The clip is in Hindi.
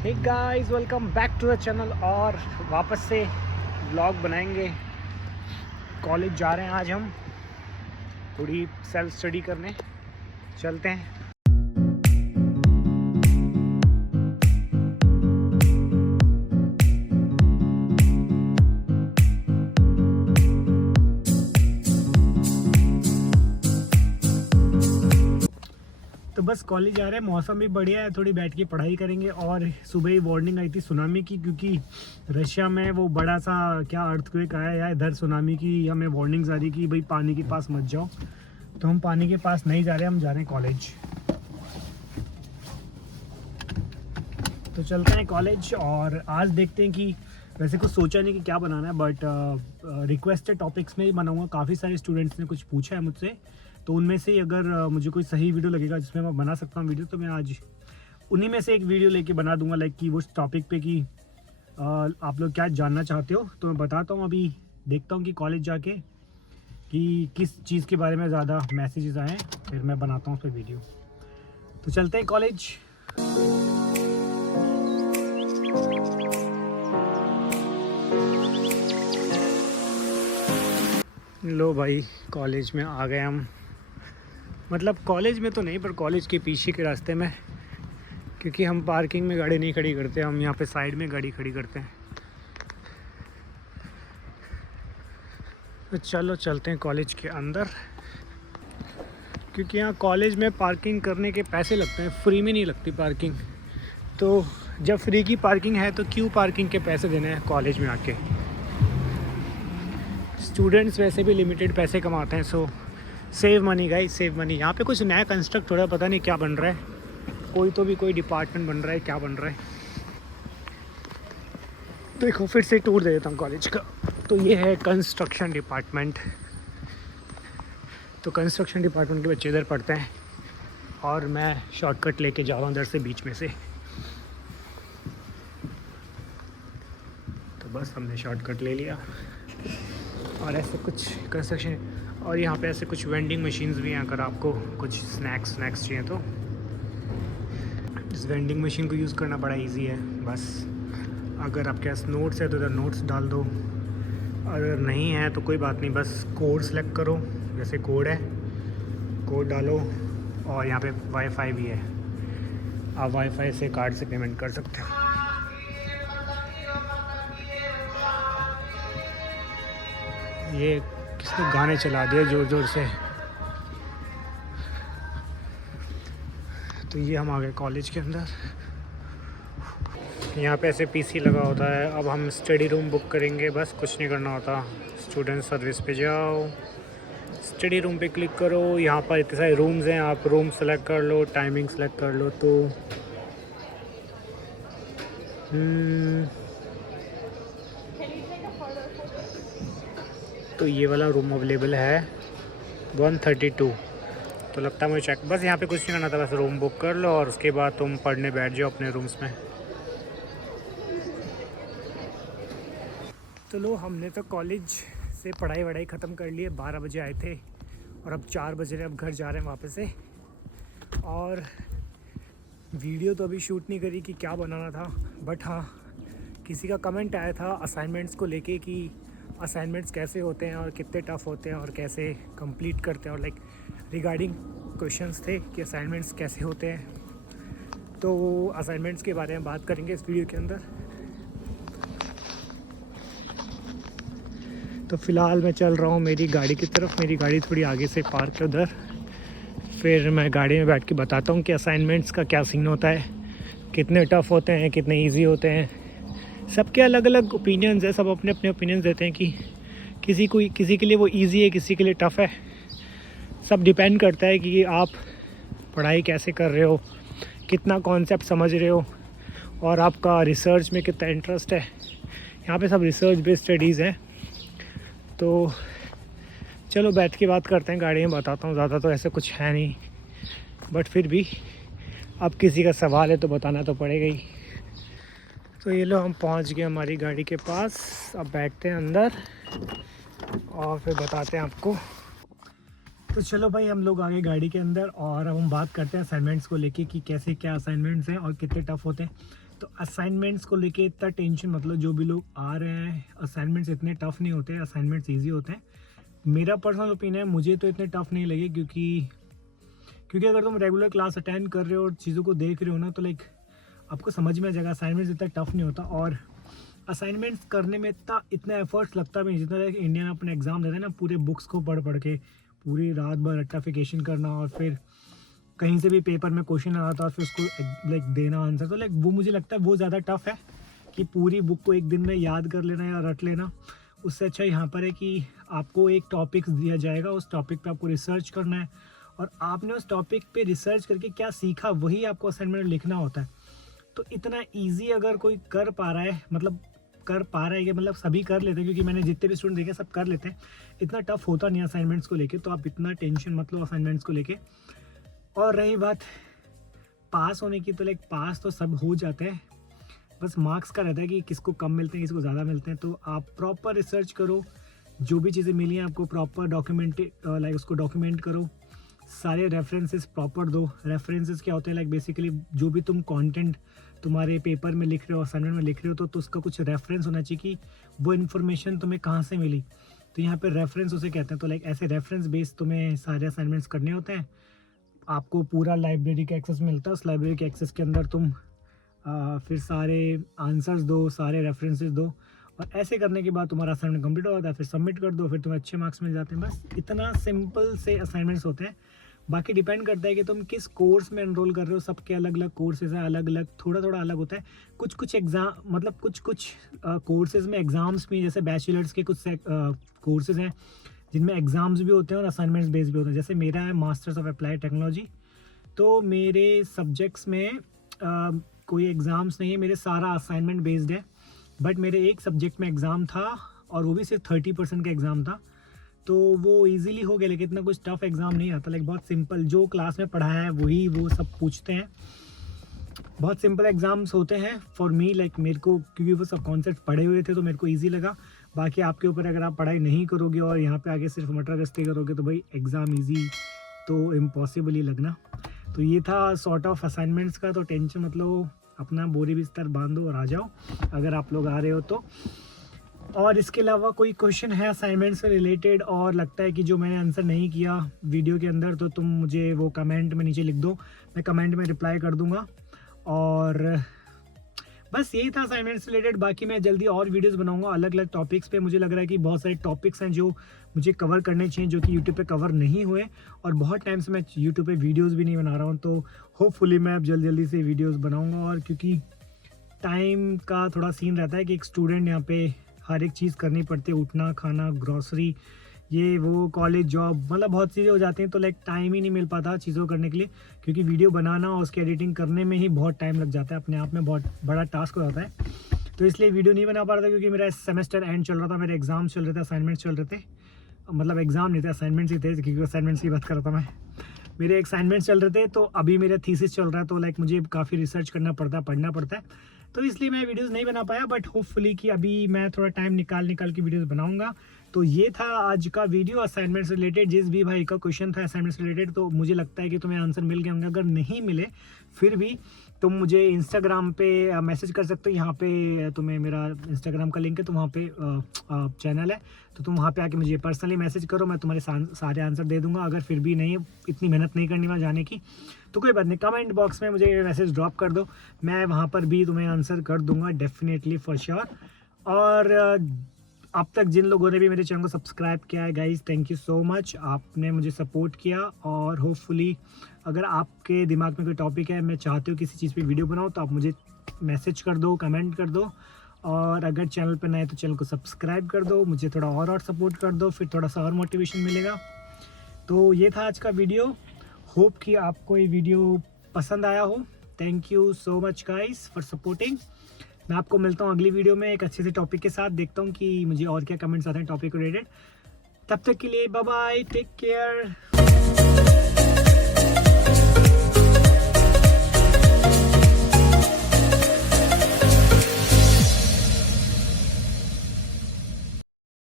Hey guys, welcome back to the channel. और वापस से व्लॉग बनाएंगे। कॉलेज जा रहे हैं आज हम, थोड़ी सेल्फ स्टडी करने चलते हैं। तो बस कॉलेज जा रहे हैं, मौसम भी बढ़िया है, थोड़ी बैठ के पढ़ाई करेंगे। और सुबह ही वार्निंग आई थी सुनामी की, क्योंकि रशिया में वो बड़ा सा क्या अर्थक्वेक आया है, इधर सुनामी की हमें वार्निंग जारी की भाई पानी के पास मत जाओ। तो हम पानी के पास नहीं जा रहे, हम जा रहे हैं कॉलेज। तो चलते हैं कॉलेज और आज देखते हैं कि वैसे कुछ सोचा नहीं कि क्या बनाना है, बट रिक्वेस्टेड टॉपिक्स में ही बनाऊंगा। काफ़ी सारे स्टूडेंट्स ने कुछ पूछा है मुझसे, तो उनमें से अगर मुझे कोई सही वीडियो लगेगा जिसमें मैं बना सकता हूँ वीडियो, तो मैं आज उन्हीं में से एक वीडियो लेके बना दूंगा, लाइक कि उस टॉपिक पे कि आप लोग क्या जानना चाहते हो। तो मैं बताता हूँ, अभी देखता हूँ कि कॉलेज जाके कि किस चीज़ के बारे में ज़्यादा मैसेजेस आए, फिर मैं बनाता हूँ उस पर वीडियो। तो चलते हैं कॉलेज। लो भाई, कॉलेज में आ गए हम। मतलब कॉलेज में तो नहीं, पर कॉलेज के पीछे के रास्ते में, क्योंकि हम पार्किंग में गाड़ी नहीं खड़ी करते, हम यहाँ पे साइड में गाड़ी खड़ी करते हैं। तो चलो चलते हैं कॉलेज के अंदर, क्योंकि यहाँ कॉलेज में पार्किंग करने के पैसे लगते हैं, फ्री में नहीं लगती पार्किंग। तो जब फ्री की पार्किंग है तो क्यों पार्किंग के पैसे देने हैं कॉलेज में आके। स्टूडेंट्स वैसे भी लिमिटेड पैसे कमाते हैं, सो save money guys, save money. यहाँ पे कुछ नया कंस्ट्रक्ट हो रहा है, पता नहीं क्या बन रहा है, कोई डिपार्टमेंट बन रहा है, क्या बन रहा है। देखो फिर से टूर दे देता हूँ कॉलेज का। तो ये है कंस्ट्रक्शन डिपार्टमेंट। तो कंस्ट्रक्शन डिपार्टमेंट के बच्चे इधर पढ़ते हैं और मैं शॉर्टकट लेके जा रहा हूँ इधर से, बीच में से। तो बस हमने शॉर्टकट ले लिया। और ऐसे कुछ कंस्ट्रक्शन, और यहाँ पे ऐसे कुछ वेंडिंग मशीन्स भी हैं, अगर आपको कुछ स्नैक्स चाहिए तो इस वेंडिंग मशीन को यूज़ करना बड़ा इजी है। बस अगर आपके पास नोट्स है तो इधर नोट्स डाल दो, अगर नहीं है तो कोई बात नहीं, बस कोड सेलेक्ट करो। जैसे कोड है, कोड डालो। और यहाँ पे वाईफाई भी है, आप वाईफाई से कार्ड से पेमेंट कर सकते हो। ये किसने गाने चला दिए ज़ोर ज़ोर से। तो ये हम आ गए कॉलेज के अंदर। यहाँ पे ऐसे पीसी लगा होता है। अब हम स्टडी रूम बुक करेंगे, बस कुछ नहीं करना होता। स्टूडेंट सर्विस पे जाओ, स्टडी रूम पे क्लिक करो। यहाँ पर इतने सारे रूम्स हैं, आप रूम सेलेक्ट कर लो, टाइमिंग सेलेक्ट कर लो। तो ये वाला रूम अवेलेबल है 132। तो लगता है मुझे चेक, बस यहाँ पे कुछ नहीं करना था, बस रूम बुक कर लो और उसके बाद तुम पढ़ने बैठ जाओ अपने रूम्स में। तो लो, हमने तो कॉलेज से पढ़ाई वढ़ाई ख़त्म कर ली है। 12 बजे आए थे और अब 4 बज रहे हैं, अब घर जा रहे हैं वापस से। और वीडियो तो अभी शूट नहीं करी कि क्या बनाना था, बट हाँ, किसी का कमेंट आया था असाइनमेंट्स को लेके कि असाइनमेंट्स कैसे होते हैं और कितने टफ़ होते हैं और कैसे कंप्लीट करते हैं, और लाइक रिगार्डिंग क्वेश्चंस थे कि असाइनमेंट्स कैसे होते हैं। तो असाइनमेंट्स के बारे में बात करेंगे इस वीडियो के अंदर। तो फ़िलहाल मैं चल रहा हूँ मेरी गाड़ी की तरफ। मेरी गाड़ी थोड़ी आगे से पार्क है उधर। फिर मैं गाड़ी में बैठ के बताता हूँ कि असाइनमेंट्स का क्या सीन होता है, कितने टफ़ होते हैं, कितने इजी होते हैं। सबके अलग अलग ओपिनियंस है, सब अपने अपने ओपिनियंस देते हैं कि किसी के लिए वो इजी है, किसी के लिए टफ़ है। सब डिपेंड करता है कि आप पढ़ाई कैसे कर रहे हो, कितना कॉन्सेप्ट समझ रहे हो, और आपका रिसर्च में कितना इंटरेस्ट है। यहाँ पे सब रिसर्च बेस्ड स्टडीज़ हैं। तो चलो बैठ के बात करते हैं, गाड़ी में बताता हूँ। ज़्यादा तो ऐसा कुछ है नहीं, बट फिर भी अब किसी का सवाल है तो बताना तो पड़ेगा ही। तो ये लो, हम पहुँच गए हमारी गाड़ी के पास। अब बैठते हैं अंदर और फिर बताते हैं आपको। तो चलो भाई, हम लोग आ गए गाड़ी के अंदर और अब हम बात करते हैं असाइनमेंट्स को लेके कि कैसे क्या असाइनमेंट्स हैं और कितने टफ़ होते हैं। तो असाइनमेंट्स को लेके इतना टेंशन, मतलब जो भी लोग आ रहे हैं, असाइनमेंट्स इतने टफ नहीं होते, असाइनमेंट्स ईजी होते हैं। मेरा पर्सनल ओपिनियन है, मुझे तो इतने टफ नहीं लगे, क्योंकि अगर तुम रेगुलर क्लास अटेंड कर रहे हो और चीज़ों को देख रहे हो ना, तो लाइक आपको समझ में आ जाएगा असाइनमेंट्स इतना टफ नहीं होता। और असाइनमेंट्स करने में इतना एफर्ट्स लगता भी नहीं, जितना लाइक इंडिया में अपने एग्जाम देते हैं ना, पूरे बुक्स को पढ़ के पूरी रात भर रट्टाफिकेशन करना, और फिर कहीं से भी पेपर में क्वेश्चन आ था और फिर उसको लाइक देना आंसर, तो लाइक वो मुझे लगता है वो ज़्यादा टफ है कि पूरी बुक को एक दिन में याद कर लेना या रट लेना। उससे अच्छा यहाँ पर है कि आपको एक टॉपिक्स दिया जाएगा, उस टॉपिक पे आपको रिसर्च करना है, और आपने उस टॉपिक पे रिसर्च करके क्या सीखा वही आपको असाइनमेंट में लिखना होता है। तो इतना ईजी अगर कोई कर पा रहा है, मतलब कि मतलब सभी कर लेते हैं, क्योंकि मैंने जितने भी स्टूडेंट देखे सब कर लेते हैं, इतना टफ होता नहीं असाइनमेंट्स को लेके। तो आप इतना टेंशन मत लो असाइनमेंट्स को लेके। और रही बात पास होने की, तो लाइक पास तो सब हो जाते हैं, बस मार्क्स का रहता है कि किसको कम मिलते हैं किसको ज़्यादा मिलते हैं। तो आप प्रॉपर रिसर्च करो, जो भी चीज़ें मिली हैं आपको प्रॉपर लाइक उसको डॉक्यूमेंट करो, सारे रेफरेंसेस प्रॉपर दो। रेफरेंसेस क्या होते हैं, लाइक बेसिकली जो भी तुम कंटेंट तुम्हारे पेपर में लिख रहे हो, असाइनमेंट में लिख रहे हो, तो उसका कुछ रेफरेंस होना चाहिए कि वो इन्फॉर्मेशन तुम्हें कहाँ से मिली। तो यहाँ पे रेफरेंस उसे कहते हैं। तो लाइक ऐसे रेफरेंस बेस्ड तुम्हें सारे असाइनमेंट्स करने होते हैं। आपको पूरा लाइब्रेरी का एक्सेस मिलता है, उस लाइब्रेरी के एक्सेस के अंदर तुम फिर सारे आंसर्स दो, सारे रेफरेंसेस दो, और ऐसे करने के बाद तुम्हारा असाइनमेंट कंप्लीट हो जाता है। फिर सबमिट कर दो, फिर तुम्हें अच्छे मार्क्स मिल जाते हैं। बस इतना सिंपल से असाइनमेंट्स होते हैं। बाकी डिपेंड करता है कि तुम किस कोर्स में एनरोल कर रहे हो। सबके अलग अलग कोर्सेज हैं, अलग अलग थोड़ा अलग होता है। कुछ एग्ज़ाम, मतलब कुछ कोर्सेज में एग्ज़ाम्स भी, जैसे बैचलर्स के कुछ कोर्सेज हैं जिनमें एग्ज़ाम्स भी होते हैं और असाइनमेंट्स बेस्ड भी होते हैं। जैसे मेरा है मास्टर्स ऑफ अप्लाइड टेक्नोलॉजी, तो मेरे सब्जेक्ट्स में कोई एग्ज़ाम्स नहीं है, मेरे सारा असाइनमेंट बेस्ड है। बट मेरे एक सब्जेक्ट में एग्ज़ाम था, और वो भी सिर्फ 30% का एग्ज़ाम था, तो वो इजीली हो गया। लेकिन इतना कुछ टफ एग्ज़ाम नहीं आता, लाइक बहुत सिंपल, जो क्लास में पढ़ा है वही वो सब पूछते हैं। बहुत सिंपल एग्ज़ाम्स होते हैं फॉर मी, लाइक मेरे को, क्योंकि वो सब कॉन्सेप्ट पढ़े हुए थे तो मेरे को ईजी लगा। बाकी आपके ऊपर, अगर आप पढ़ाई नहीं करोगे और यहाँ पे आगे सिर्फ मटर-गश्ती करोगे, तो भाई एग्ज़ाम ईजी तो इम्पॉसिबल ही लगना। तो ये था सॉर्ट ऑफ असाइनमेंट्स का। तो टेंशन मतलब अपना बोरी बिस्तर बांधो और आ जाओ अगर आप लोग आ रहे हो तो। और इसके अलावा कोई क्वेश्चन है असाइनमेंट से रिलेटेड और लगता है कि जो मैंने आंसर नहीं किया वीडियो के अंदर, तो तुम मुझे वो कमेंट में नीचे लिख दो, मैं कमेंट में रिप्लाई कर दूंगा। और बस यही था असाइनमेंट से रिलेटेड। बाकी मैं जल्दी और वीडियोस बनाऊंगा अलग अलग टॉपिक्स पे। मुझे लग रहा है कि बहुत सारे टॉपिक्स हैं जो मुझे कवर करने चाहिए, जो कि यूट्यूब पे कवर नहीं हुए, और बहुत टाइम से मैं यूट्यूब पे वीडियोस भी नहीं बना रहा हूँ। तो होपफुली मैं अब जल्दी से वीडियोस बनाऊंगा। और क्योंकि टाइम का थोड़ा सीन रहता है कि एक स्टूडेंट यहाँ पे हर एक चीज़ करनी पड़ती है, उठना, खाना, ग्रॉसरी, ये वो, कॉलेज, जॉब, मतलब बहुत चीज़ें हो जाती हैं। तो लाइक टाइम ही नहीं मिल पाता चीज़ों करने के लिए, क्योंकि वीडियो बनाना और उसकी एडिटिंग करने में ही बहुत टाइम लग जाता है, अपने आप में बहुत बड़ा टास्क हो जाता है। तो इसलिए वीडियो नहीं बना पा रहा था, क्योंकि मेरा सेमेस्टर एंड चल रहा था, मेरे एग्जाम चल रहे थे, असाइनमेंट्स चल रहे थे। मतलब एग्ज़ाम नहीं थे, असाइनमेंट्स ही थे, क्योंकि असाइनमेंट्स की बात कर रहा था मैं। मेरे असाइनमेंट्स चल रहे थे, तो अभी मेरा थीसिस चल रहा है, तो लाइक मुझे काफ़ी रिसर्च करना पड़ता है, पढ़ना पड़ता है, तो इसलिए मैं वीडियोस नहीं बना पाया। बट होपफुली कि अभी मैं थोड़ा टाइम निकाल के वीडियोस बनाऊंगा। तो ये था आज का वीडियो असाइनमेंट से रिलेटेड। जिस भी भाई का क्वेश्चन था असाइनमेंट से रिलेटेड, तो मुझे लगता है कि तुम्हें आंसर मिल गए होंगे। अगर नहीं मिले फिर भी तुम मुझे इंस्टाग्राम पे मैसेज कर सकते हो। यहाँ पे तुम्हें मेरा इंस्टाग्राम का लिंक है, तो वहाँ पे चैनल है, तो तुम वहाँ पे आके मुझे पर्सनली मैसेज करो, मैं तुम्हारे सारे आंसर दे दूँगा। अगर फिर भी नहीं, इतनी मेहनत नहीं करनी वहाँ जाने की, तो कोई बात नहीं, कमेंट बॉक्स में मुझे मैसेज ड्रॉप कर दो, मैं वहाँ पर भी तुम्हें आंसर कर दूँगा डेफिनेटली फॉर श्योर। और अब तक जिन लोगों ने भी मेरे चैनल को सब्सक्राइब किया है guys, thank you so much, आपने मुझे सपोर्ट किया। और होपफुली अगर आपके दिमाग में कोई टॉपिक है, मैं चाहते हो किसी चीज़ पे वीडियो बनाओ, तो आप मुझे मैसेज कर दो, कमेंट कर दो। और अगर चैनल पर नए तो चैनल को सब्सक्राइब कर दो, मुझे थोड़ा और सपोर्ट कर दो, फिर थोड़ा सा और मोटिवेशन मिलेगा। तो ये था आज का वीडियो, होप कि आपको ये वीडियो पसंद आया हो। Thank you so much guys for supporting. मैं आपको मिलता हूँ अगली वीडियो में एक अच्छे से टॉपिक के साथ। देखता हूँ कि मुझे और क्या कमेंट्स आते हैं टॉपिक रिलेटेड। तब तक के लिए बाय बाय, टेक केयर।